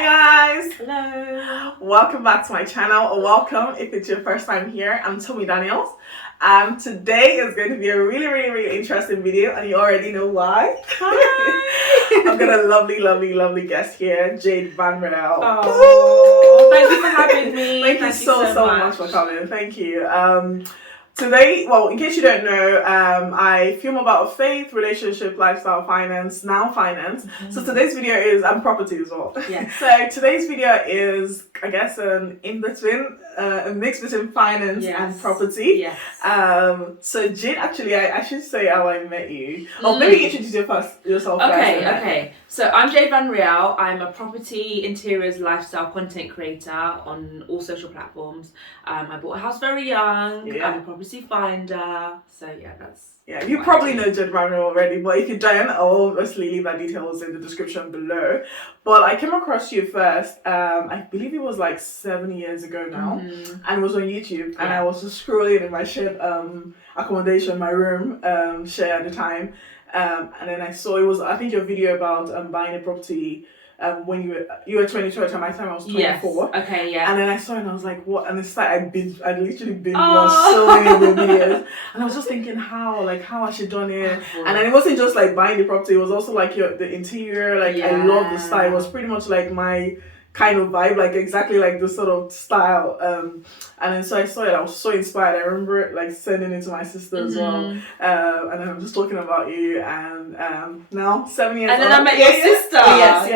Hi guys! Hello! Welcome back to my channel, or welcome if it's your first time here. I'm Tommy Daniels. Today is going to be a really interesting video, and you already know why. Hi! I've got a lovely guest here, Jade Vanriel. Oh, thank you for having me. Thank you so much for coming. Thank you. Today, well, in case you don't know, I film about faith, relationship, lifestyle, finance, now finance. Mm-hmm. So today's video is property as well. Yeah. So today's video is, I guess, an in-between, a mix between finance and property. Yes. So Jade, actually, I should say how I met you. Or maybe introduce yourself first. Okay. So I'm Jade Vanriel. I'm a property, interiors, lifestyle content creator on all social platforms. I bought a house very young. Yeah. I'm a property finder. So that's... Yeah, you probably know Jade Vanriel already, but if you don't, I'll obviously leave my details in the description below. But I came across you first, I believe it was like 7 years ago now, and it was on YouTube, and I was just scrolling in my shared accommodation, my room share at the time, and then I saw I think your video about buying a property when you were 22 at the time. My time I was 24. Yes. Okay, yeah. And then I saw it and I was like, what? And it's like I literally binge watched so many of your videos. And I was just thinking how has she done it? And then it wasn't just like buying the property, it was also like the interior, I love the style. It was pretty much like my kind of vibe, like exactly like the sort of style. And then so I saw it, I was so inspired. I remember it like sending it to my sister as well. And then I'm just talking about you, and now 7 years. And then I met your sister. Yes.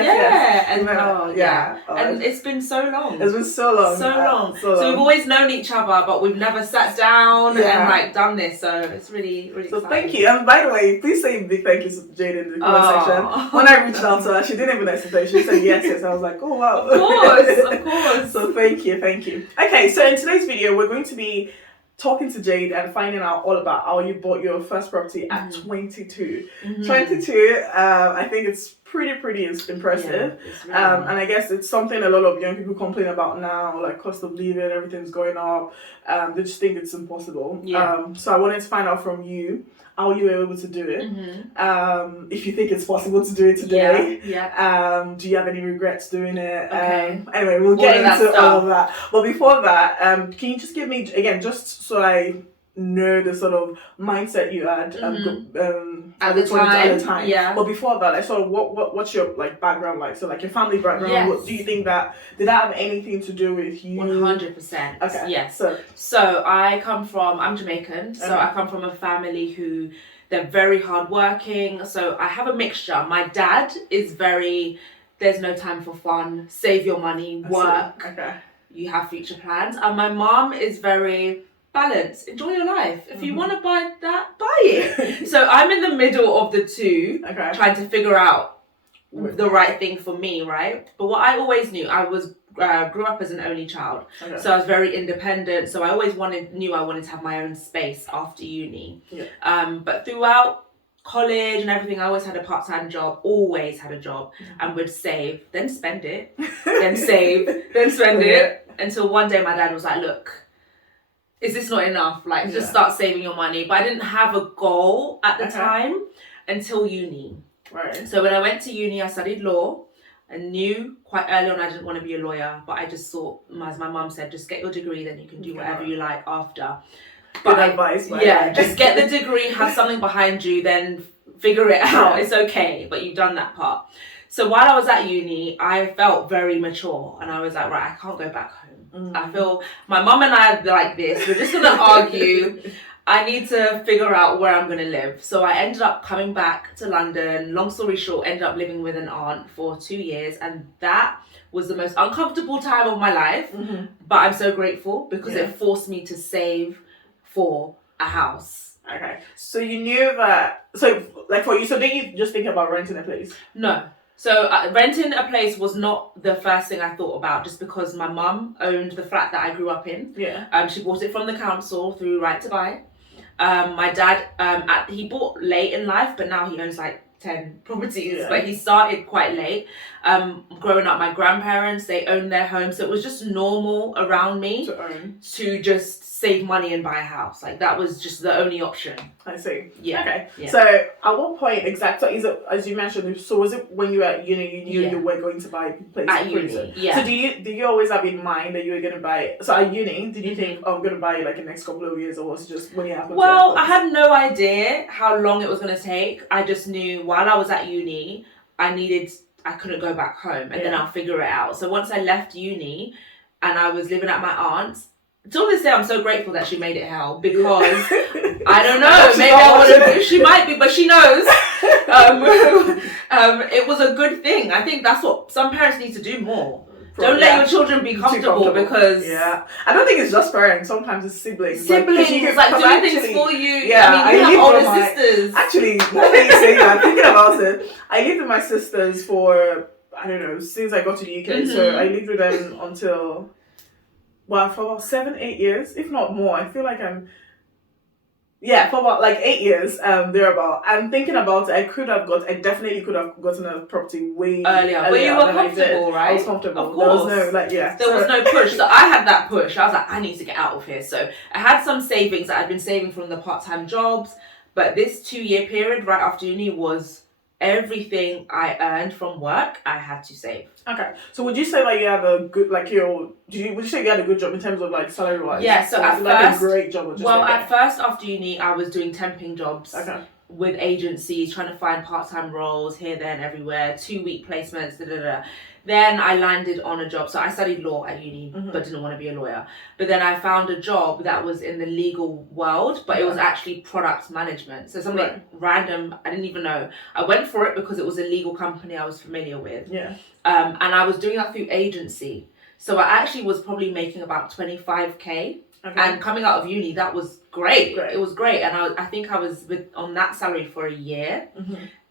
And it's been so long. It's been so long. So long. So we've always known each other, but we've never sat down and done this. So it's really so exciting. Thank you. And by the way, please say a big thank you to Jade in the comment section. When I reached out to her, she didn't even hesitate. She said yes. I was like, oh wow. Of course. So thank you. Okay, so in today's video, we're going to be talking to Jade and finding out all about how you bought your first property at 22. 22, I think it's pretty impressive. Really and I guess it's something a lot of young people complain about now, like cost of living, everything's going up. They just think it's impossible. So I wanted to find out from you how you were able to do it. If you think it's possible to do it today. Do you have any regrets doing it? Okay. Anyway, we'll get into all of that. But before that, can you just give me, again, just so I know the sort of mindset you had at the time. Yeah. But before that, like, sort of what's your like background like? So like your family background. Yes. What do you think did that have anything to do with you? 100%. Okay. Yes. So I'm Jamaican. So I come from a family who they're very hardworking. So I have a mixture. My dad is there's no time for fun. Save your money, work. Okay. You have future plans. And my mom is very balance, enjoy your life. If you want to buy that, buy it. So I'm in the middle of the two, trying to figure out the right thing for me, right? But what I always knew, I was grew up as an only child, so I was very independent. So I always knew I wanted to have my own space after uni. But throughout college and everything, I always had a part-time job, always had a job, and would save, then spend it, then save, then spend it, until one day my dad was like, look, is this not enough? Like, just start saving your money. But I didn't have a goal at the time until uni. Right. So when I went to uni, I studied law. I knew quite early on I didn't want to be a lawyer, but I just thought, as my mum said, just get your degree, then you can do whatever you like after. Good advice. Just get the degree, have something behind you, then figure it out. It's okay, but you've done that part. So while I was at uni, I felt very mature, and I was like, right, I can't go back home. I feel my mum and I are like this. We're just going to argue. I need to figure out where I'm going to live. So I ended up coming back to London. Long story short, ended up living with an aunt for 2 years. And that was the most uncomfortable time of my life. But I'm so grateful because it forced me to save for a house. Okay. So you knew that, so like for you, so did you just think about renting a place? No. So renting a place was not the first thing I thought about, just because my mum owned the flat that I grew up in. She bought it from the council through Right to Buy. My dad, he bought late in life, but now he owns like 10 properties, but he started quite late. Growing up, my grandparents, they owned their home. So it was just normal around me to just save money and buy a house. Like, that was just the only option. I see. Yeah. Okay. Yeah. So at what point exactly, is it, as you mentioned, so was it when you were at uni, you knew you were going to buy a place at in uni? Yeah. So did you always have in mind that you were going to buy, so at uni, did you think, oh, I'm going to buy like in the next couple of years, or was it just when you happened Well, I had no idea how long it was going to take. I just knew while I was at uni, I couldn't go back home, and then I'll figure it out. So once I left uni and I was living at my aunt's, till this day, I'm so grateful that she made it hell, because I don't know, maybe I would have, she might be, but she knows. It was a good thing. I think that's what some parents need to do more. Don't let your children be comfortable, because... Yeah. I don't think it's just parents. Sometimes it's siblings. Siblings, like doing things for you. Yeah, I mean, you have older sisters. Actually, now that you say that, thinking about it, I lived with my sisters for, I don't know, since I got to the UK. So I lived with them until... Well, for about 7-8 years, if not more. I feel like for about like 8 years, thereabout. I'm thinking about it, I definitely could have gotten a property way earlier. But you were comfortable, right? I was comfortable. Of course. There was no push. So I had that push. I was like, I need to get out of here. So I had some savings that I'd been saving from the part-time jobs. But this 2-year period right after uni was everything I earned from work, I had to save. Okay. So would you say like you have a good, like would you say you had a good job in terms of like salary wise? Yeah, so at first, like a great job, or just at first after uni I was doing temping jobs. Okay. With agencies, trying to find part-time roles here, there and everywhere, 2-week placements, Then I landed on a job. So I studied law at uni, but didn't want to be a lawyer. But then I found a job that was in the legal world, but it was actually product management. So something random, I didn't even know. I went for it because it was a legal company I was familiar with. Yeah. And I was doing that through agency. So I actually was probably making about 25k. Okay. And coming out of uni, that was great. It was great. And I think I was on that salary for a year.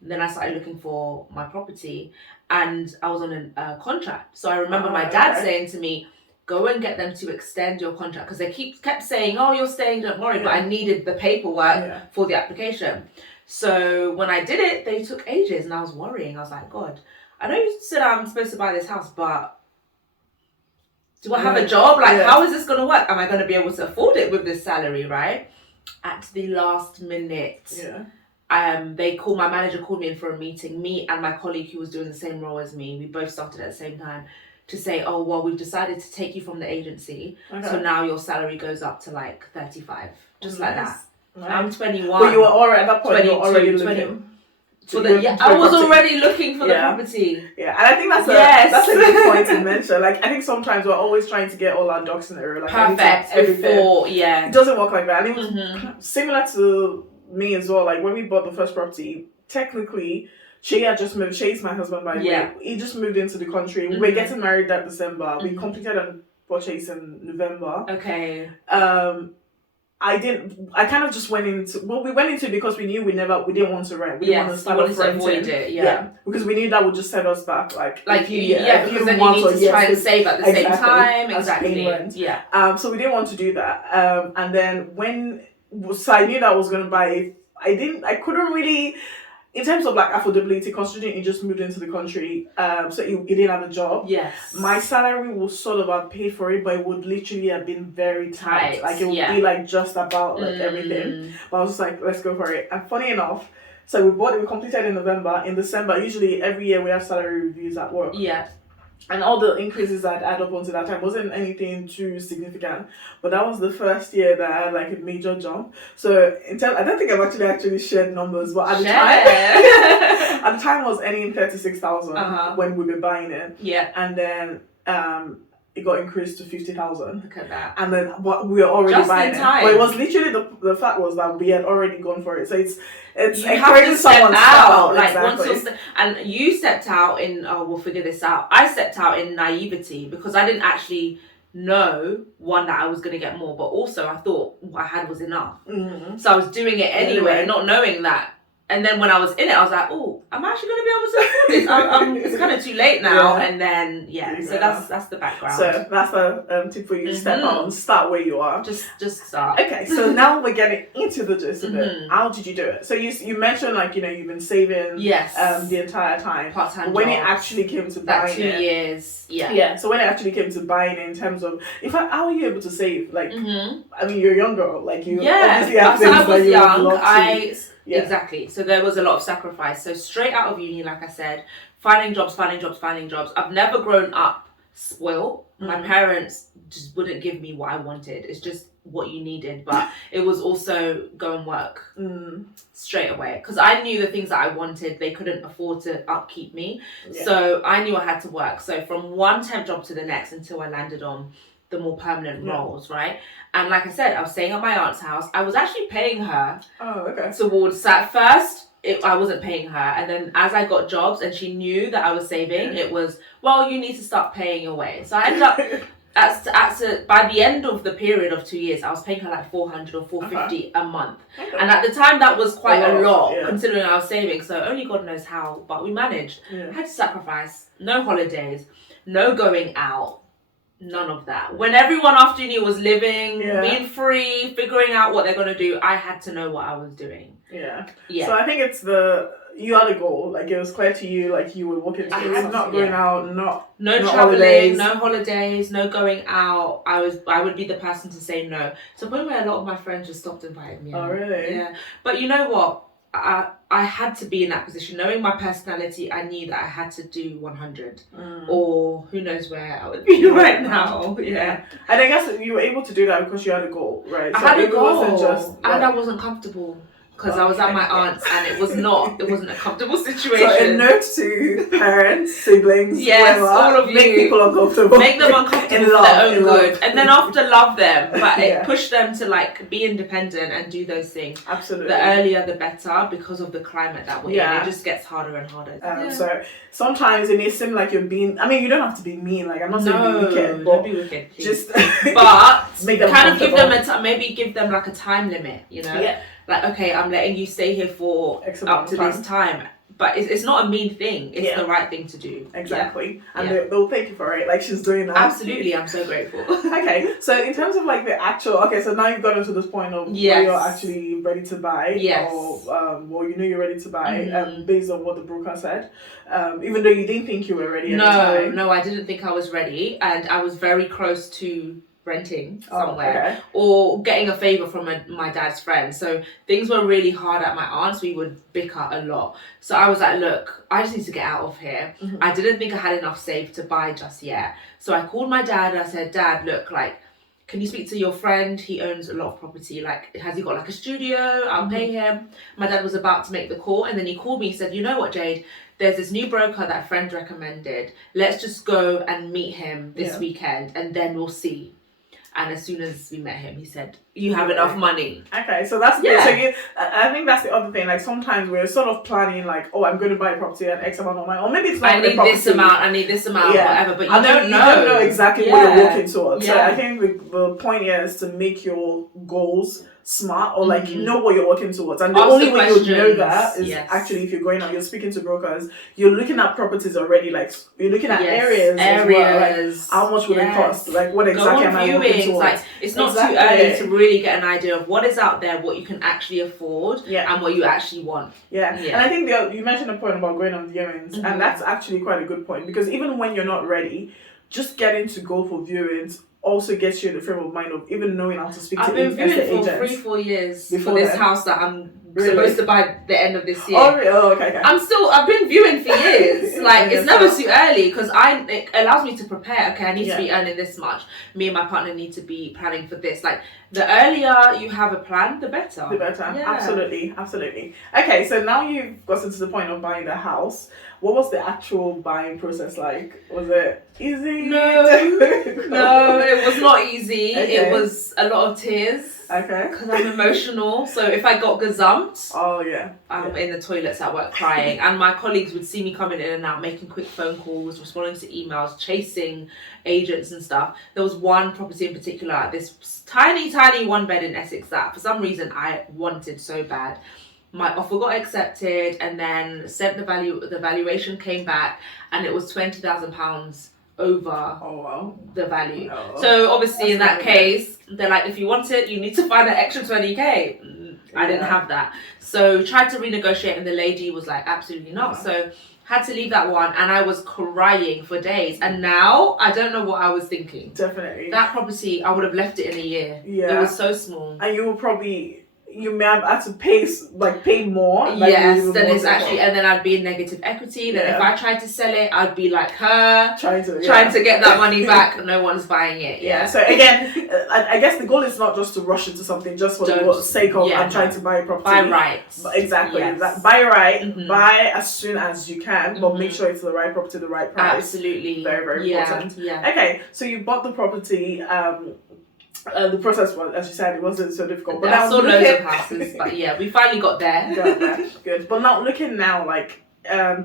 Then I started looking for my property, and I was on a contract. So I remember my dad saying to me, go and get them to extend your contract, because they kept saying, oh, you're staying, don't worry. But I needed the paperwork for the application. So when I did it, they took ages, and I was worrying. I was like, God, I know you said I'm supposed to buy this house, but do I have a job? Like, how is this going to work? Am I going to be able to afford it with this salary, right? At the last minute, my manager called me in for a meeting, me and my colleague who was doing the same role as me. We both started at the same time, to say, oh, well, we've decided to take you from the agency. Okay. So now your salary goes up to like 35, just like that. Nice. I'm 21. But you were already, at that point, 22, you were already looking. I was already looking for the property. Yeah, and I think that's a good point to mention. Like, I think sometimes we're always trying to get all our ducks in a row. Like, perfect before, it doesn't work like that. And it was similar to me as well. Like, when we bought the first property, technically, Shay had just moved. Shay's my husband, by the way. He just moved into the country. We were getting married that December. We completed and purchased in November. Okay. I kind of just went into... Well, we went into it because we knew we didn't want to rent. We didn't want to start off renting. Avoid it, because we knew that would just set us back, because then you need to try and save at the same time. Exactly. Yeah. So we didn't want to do that. And then so I knew that I was going to buy... I couldn't really... In terms of like affordability, considering he just moved into the country, so he didn't have a job. Yes. My salary was sort of have paid for it, but it would literally have been very tight. Like, it would be like just about like everything. But I was just like, let's go for it. And funny enough, so we completed in November. In December, usually every year we have salary reviews at work. Yeah. And all the increases I'd add up onto that time wasn't anything too significant. But that was the first year that I had like a major jump. So I don't think I've actually shared numbers, but at the time I was earning 36,000 when we were buying it. Yeah. And then it got increased to 50,000. Look at that. And then we were already just buying in time. it. But it was literally the fact was that we had already gone for it. So it's you have to step out. Like, exactly. Once and you stepped out in, we'll figure this out. I stepped out in naivety because I didn't actually know, one, that I was going to get more, but also I thought what I had was enough. So I was doing it anyway, not knowing that And then when I was in it, I was like, oh, I'm actually going to be able to afford this. It's kind of too late now. Yeah. And then, so that's the background. So that's a tip for you to step out and start where you are. Just start. Okay, so now we're getting into the gist of it. How did you do it? So you mentioned like, you've been saving the entire time. Part-time when jobs. It actually came to buying 2 years. Yeah. Yeah, so when it actually came to buying it in terms of, how are you able to save? Like, I mean, you're younger, like you obviously have things I was young. Yeah. Exactly. So there was a lot of sacrifice. So straight out of uni, like I said, finding jobs. I've never grown up spoiled. My parents just wouldn't give me what I wanted. It's just what you needed. But it was also go and work straight away. Because I knew the things that I wanted, they couldn't afford to upkeep me. Yeah. So I knew I had to work. So from one temp job to the next until I landed on the more permanent roles, right? And like I said, I was staying at my aunt's house. I was actually paying her towards, at first, I wasn't paying her. And then as I got jobs and she knew that I was saving, it was, well, you need to start paying away. So I ended up, by the end of the period of 2 years, I was paying her like 400 or 450 a month. Okay. And at the time, that was quite a lot considering I was saving. So only God knows how, but we managed. I had to sacrifice. No holidays, no going out. None of that. When everyone after uni was living, being free, figuring out what they're going to do, I had to know what I was doing. Yeah. So I think it's you had a goal. Like, it was clear to you, like, you were walking towards not going out, no traveling, no holidays, no going out. I would be the person to say no. So the point where a lot of my friends just stopped inviting me. Oh, really? Yeah. But you know what? I had to be in that position. Knowing my personality, I knew that I had to do 100. Or who knows where I would be right now. Yeah. And I guess you were able to do that because you had a goal, right? I had a goal. And I wasn't comfortable. Because I was at my aunt's and it wasn't a comfortable situation. So a note to parents, siblings, whoever, all of you. Make people uncomfortable. Make them uncomfortable for their own good. And then after, love them. But push them to like be independent and do those things. Absolutely. The earlier the better because of the climate that we're in. It just gets harder and harder. So sometimes it may seem like you're being, I mean, you don't have to be mean. Like, I'm not saying be wicked. Don't be wicked. Please. Just but make them kind of give them maybe give them like a time limit, you know? Yeah. Like, okay, I'm letting you stay here for up to this time. But it's not a mean thing. It's the right thing to do. Exactly. And they'll thank you for it. Like, she's doing that. Absolutely. I'm so grateful. Okay. So in terms of like the actual, so now you've gotten to this point of where you're actually ready to buy. Yes. Or, you're ready to buy based on what the broker said. Even though you didn't think you were ready at the time. No, I didn't think I was ready. And I was very close to renting somewhere or getting a favour from my dad's friend. So things were really hard at my aunt's. We would bicker a lot. So I was like, look, I just need to get out of here. I didn't think I had enough saved to buy just yet. So I called my dad and I said, Dad, look, like, can you speak to your friend? He owns a lot of property. Like, has he got like a studio? I'll pay him. My dad was about to make the call and then he called me. He said, you know what, Jade? There's this new broker that a friend recommended. Let's just go and meet him this weekend and then we'll see. And as soon as we met him, he said, you have enough money. Okay, so that's good. So I think that's the other thing. Like, sometimes we're sort of planning, like, oh, I'm going to buy a property at X amount of money. Or maybe it's not I need this amount, whatever. But you don't know. You don't know exactly what you're walking towards. So I think the point here is to make your goals smart or like know what you're working towards. And the only way you know that is actually if you're going out, you're speaking to brokers, you're looking at properties already, like you're looking at areas as well, like how much will it cost, like what exactly am I working towards. Like, it's not too early to really get an idea of what is out there, what you can actually afford and what you actually want. And I think you mentioned a point about going on viewings and that's actually quite a good point because even when you're not ready, just getting to go for viewings also gets you in the frame of mind of even knowing how to speak to agents. I've been viewing for 3-4 years for this house that I'm supposed to buy the end of this year. Okay. I've been viewing for years. Like, it's never too early because it allows me to prepare. Okay, I need to be earning this much. Me and my partner need to be planning for this. Like, the earlier you have a plan, the better. Absolutely. Okay, so now you've gotten to the point of buying the house. What was the actual buying process like? Was it easy? No, it was not easy. Okay. It was a lot of tears. Okay. Because I'm emotional. So if I got gazumped, I'm in the toilets at work crying. And my colleagues would see me coming in and out, making quick phone calls, responding to emails, chasing agents and stuff. There was one property in particular, this tiny 1 bed in Essex that for some reason I wanted so bad. my offer got accepted, and then sent the valuation came back, and it was £20,000 over the value. So obviously in that case, they're like, if you want it, you need to find an extra 20k. I didn't have that. So tried to renegotiate, and the lady was like, absolutely not. So had to leave that one, and I was crying for days. And now I don't know what I was thinking. Definitely. That property, I would have left it in a year. Yeah. It was so small. And you may have had to pay more. Yes, then it's actually, and then I'd be in negative equity. Then if I tried to sell it, I'd be like her, trying to get that money back. No one's buying it. Yeah. So again, I guess the goal is not just to rush into something just for the sake of I'm trying to buy a property. Buy right. Exactly. Yes. Buy right. Buy as soon as you can, but make sure it's the right property, the right price. Absolutely. Very, very important. Yeah. Okay, so you bought the property. The process was, as you said, it wasn't so difficult. But I saw loads of houses, but yeah, we finally got there. Good. But now looking now,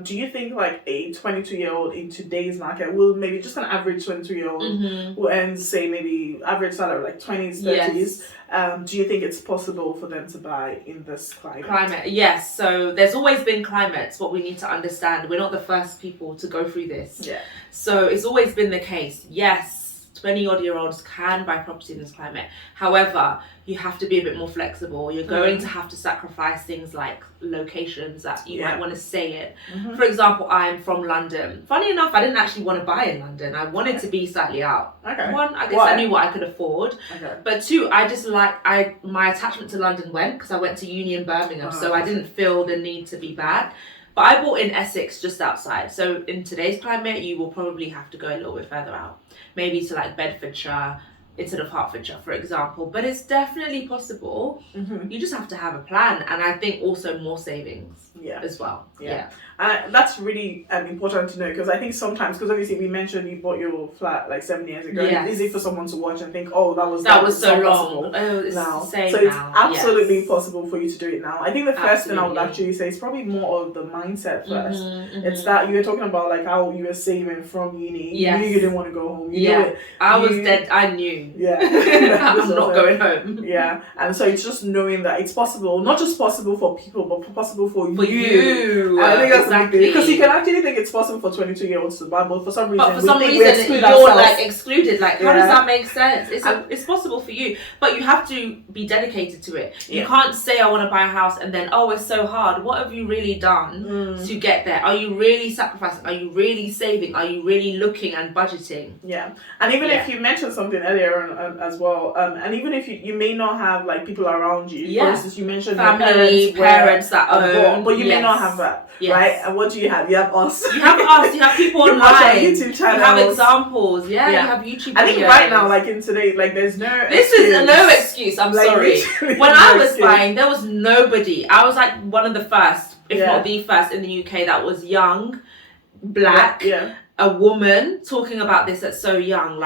do you think a 22-year-old in today's market will maybe just an average 22-year-old will earn, say, maybe average salary 20s, 30s? Do you think it's possible for them to buy in this climate? Yes. So there's always been climates. What we need to understand, we're not the first people to go through this. Yeah. So it's always been the case. Yes. 20-odd-year-olds can buy property in this climate. However, you have to be a bit more flexible. You're going to have to sacrifice things like locations that you might want to stay in. For example, I'm from London. Funny enough, I didn't actually want to buy in London. I wanted to be slightly out. One, I guess I knew what I could afford. But two, I just my attachment to London went because I went to uni in Birmingham, so I didn't feel the need to be back. But I bought in Essex, just outside. So in today's climate, you will probably have to go a little bit further out. Maybe to Bedfordshire instead of Hertfordshire, for example. But it's definitely possible. You just have to have a plan. And I think also more savings as well. Yeah. That's really important to know, because I think sometimes, because obviously we mentioned you bought your flat 7 years ago. It's easy for someone to watch and think, oh, that was so long. Oh, it's now. The same so it's absolutely possible for you to do it now. I think the first thing I would actually say is probably more of the mindset first. It's that you were talking about how you were saving from uni. You knew you didn't want to go home. I was dead. I knew. I'm not going home. And so it's just knowing that it's possible, not just possible for people, but possible for you. I think that's because you can actually think it's possible for 22-year-olds to buy, but for some reason, you're excluded. How does that make sense? It's possible for you, but you have to be dedicated to it. You can't say I want to buy a house and then it's so hard. What have you really done to get there? Are you really sacrificing? Are you really saving? Are you really looking and budgeting? And even if you mentioned something earlier on, as well, and even if you may not have people around you, for instance, you mentioned family, parents that own, but you may not have that, right? And what do you have? You have us. You have us. You have people online. YouTube channels. You have examples. You have YouTube videos. I think right now, in today, there's no. This is no excuse. I'm sorry. When I was buying, there was nobody. I was one of the first, if not the first, in the UK that was young, black, a woman talking about this at so young.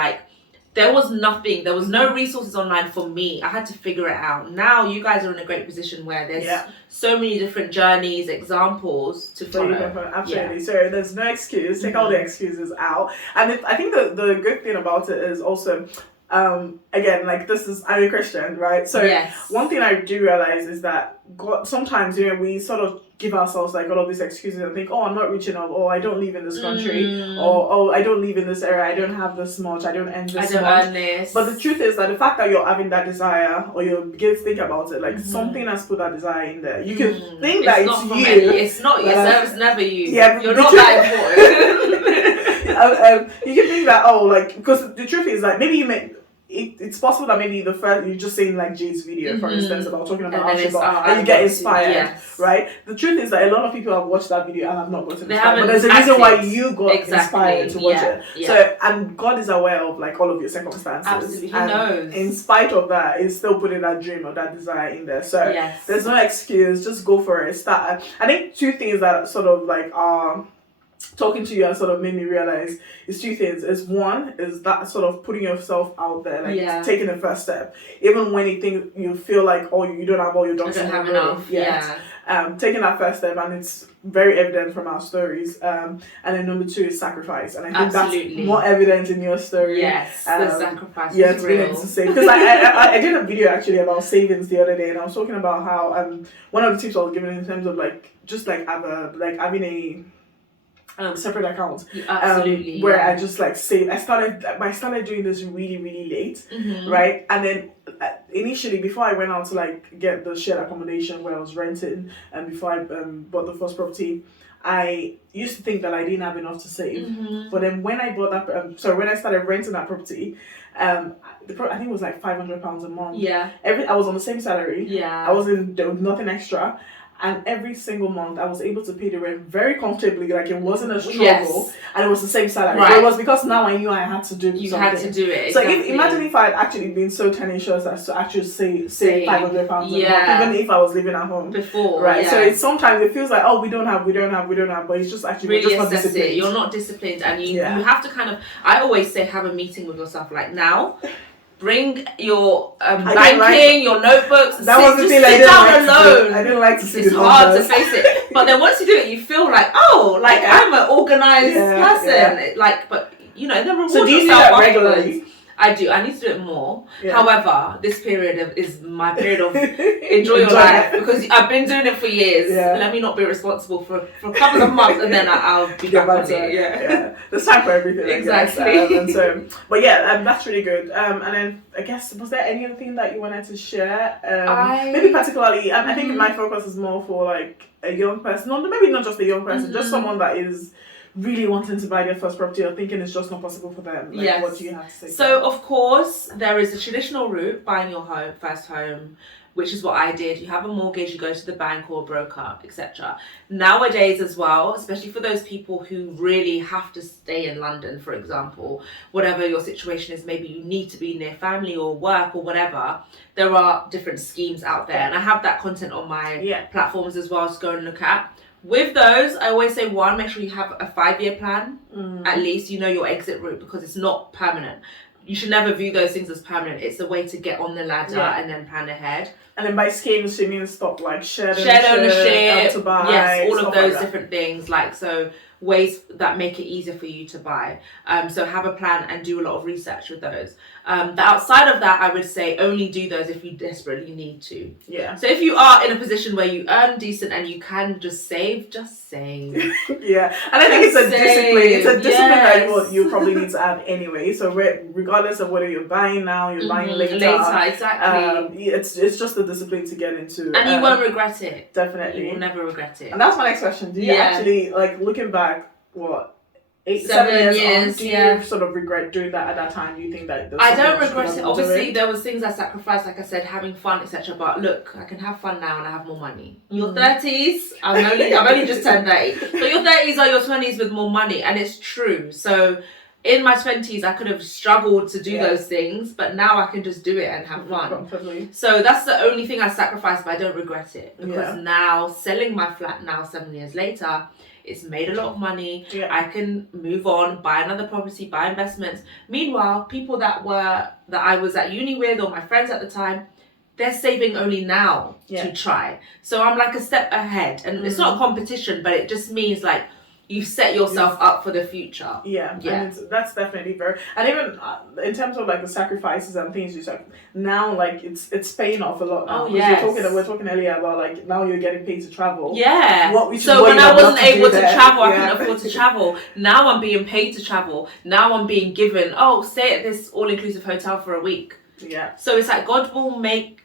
There was nothing. There was no resources online for me. I had to figure it out. Now you guys are in a great position where there's so many different journeys, examples to follow. Absolutely. So there's no excuse. Take all the excuses out. And I think the good thing about it is also, again, I'm a Christian, right? So one thing I do realize is that God, sometimes, we sort of give ourselves all of these excuses and think, I'm not rich enough, I don't live in this country, or I don't live in this area, I don't have this much, I don't earn this much. I don't earn this. But the truth is that the fact that you're having that desire, or you begin to think about it, something has put that desire in there. You can think that it's you. It's not yourself, it's never you. You're not that important. You can think that, because the truth is maybe you may... It's possible that maybe the first you're just saying Jade's video, for instance, about talking about how she got, and you get inspired, right? The truth is that a lot of people have watched that video and have not gotten inspired, but there's a reason why you got inspired to watch it. So, and God is aware of all of your circumstances. Absolutely, He and knows. In spite of that, He's still putting that dream or that desire in there. So there's no excuse. Just go for it. Start. I think two things that sort of are talking to you and sort of made me realize is two things. Is one is that sort of putting yourself out there, taking the first step, even when you feel you don't have all your ducks in a row yet. taking that first step, and it's very evident from our stories. And then number 2 is sacrifice, and I think that's more evident in your story. Yes, the sacrifice. Yeah, it's real. To say, because I did a video actually about savings the other day, and I was talking about how one of the tips I was given in terms of having a separate account, where I just save. I started doing this really, really late, right? And then initially, before I went out to get the shared accommodation where I was renting, and before I bought the first property, I used to think that I didn't have enough to save. But then when I bought that, when I started renting that property, I think it was £500 a month. Yeah. I was on the same salary. Yeah. There was nothing extra. And every single month, I was able to pay the rent very comfortably. It wasn't a struggle, and it was the same salary. Right. But it was because now I knew I had to do something. You had to do it. Exactly. So imagine if I had actually been so tenacious as to actually save £500 a month, even if I was living at home before. Right. Yeah. So sometimes it feels like, oh, we don't have, but it's just actually really just assess it. You're not disciplined, and you have to kind of. I always say, have a meeting with yourself. Now. Bring your banking, your notebooks. That was the thing. Sit down alone. I didn't like to see It's hard to face it, but then once you do it, you feel like, I'm an organized person. But then reward so do you yourself do that regularly? I do. I need to do it more. Yeah. However, this period is my period of enjoy your life, because I've been doing it for years. Yeah. Let me not be responsible for a couple of months, and then I'll be back on it. Yeah. There's time for everything. Exactly. But that's really good. And then I guess, was there any other thing that you wanted to share? Maybe particularly, I think my focus is more for a young person. Maybe not just a young person, just someone that is really wanting to buy their first property or thinking it's just not possible for them. What do you have to say? So of course there is a traditional route, buying your first home, which is what I did. You have a mortgage, you go to the bank or a broker, etc. Nowadays as well, especially for those people who really have to stay in London, for example, whatever your situation is, maybe you need to be near family or work or whatever, there are different schemes out there, and I have that content on my platforms as well to go and look at. With those, I always say, one, make sure you have a 5-year plan. At least you know your exit route, because it's not permanent. You should never view those things as permanent. It's a way to get on the ladder and then plan ahead. And then by schemes, you mean stuff like shared ownership, Help to Buy, yes, all of those different things. So ways that make it easier for you to buy. So have a plan and do a lot of research with those. Outside of that, I would say only do those if you desperately need to. Yeah. So if you are in a position where you earn decent and you can just save. Yeah. And I think it's a discipline. It's a discipline that you probably need to have anyway. So regardless of whether you're buying now, you're buying later. Exactly. It's just a discipline to get into. And you won't regret it. Definitely. You will never regret it. And that's my next question. Do you actually, looking back, 7 years, do you sort of regret doing that at that time? Do you think that I don't regret it. Obviously, there was things I sacrificed, like I said, having fun, etc. But look, I can have fun now and I have more money. Your 30s, I've only just turned 30. But your 30s are your 20s with more money, and it's true. So in my 20s, I could have struggled to do those things, but now I can just do it and have fun. So that's the only thing I sacrificed, but I don't regret it, because now, selling my flat now 7 years later, it's made a lot of money. I can move on, buy another property, buy investments. Meanwhile, people that I was at uni with, or my friends at the time, they're saving only now to try. So I'm like a step ahead, and it's not a competition, but it just means you've set yourself up for the future. Yeah. And that's definitely very, and even in terms of the sacrifices and things you said, now it's paying off a lot now. Oh yes. We're talking earlier about now you're getting paid to travel. Yeah. So when I wasn't able to travel, I couldn't afford to travel. Now I'm being paid to travel. Now I'm being given, stay at this all-inclusive hotel for a week. Yeah. So it's God will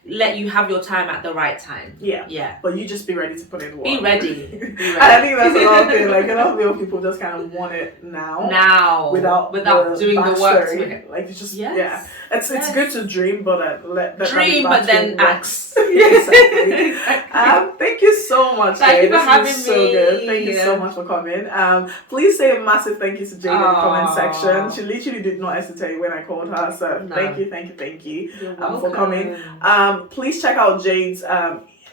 let you have your time at the right time. Yeah. But you just be ready to put in the work. Be ready. And I think that's a lot of things. A lot of real people just kind of want it now. Without doing the work to it. It's just It's good to dream, but dream, but then act. Exactly. Thank you so much. Thank you for having me. So good. Thank you so much for coming. Please say a massive thank you to Jade in the comment section. She literally did not hesitate when I called her. So thank you. You're welcome. For coming. Please check out Jade's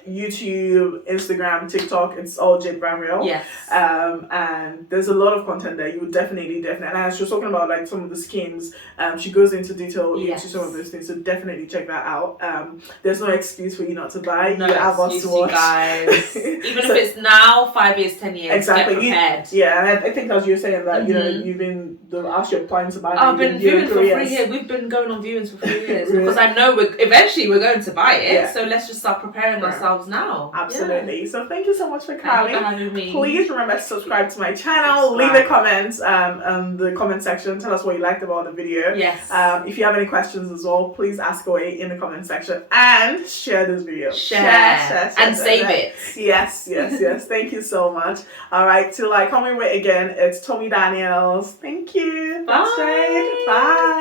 YouTube, Instagram, TikTok, it's all Jade Vanriel. Yes. And there's a lot of content there. You would definitely. And as she was talking about like some of the schemes, she goes into detail into some of those things. So definitely check that out. There's no excuse for you not to buy. No you have us to watch. Guys. Even if it's now, 5 years, 10 years, exactly. get prepared. And I think as you're saying that, you know, you've been you're applying to buy. I've been viewing for 3 years. We've been going on viewings for 3 years because I know eventually we're going to buy it. So let's just start preparing ourselves now. Absolutely. So thank you so much for coming. Thank you for having me. Please remember to subscribe to my channel. Leave a comment in the comment section. Tell us what you liked about the video. Yes. If you have any questions as well, please ask away in the comment section and share this video. Share and save it. Yes. Thank you so much. All right. Till I come your way again, it's Tommy Daniels. Thank you. Bye. Bye.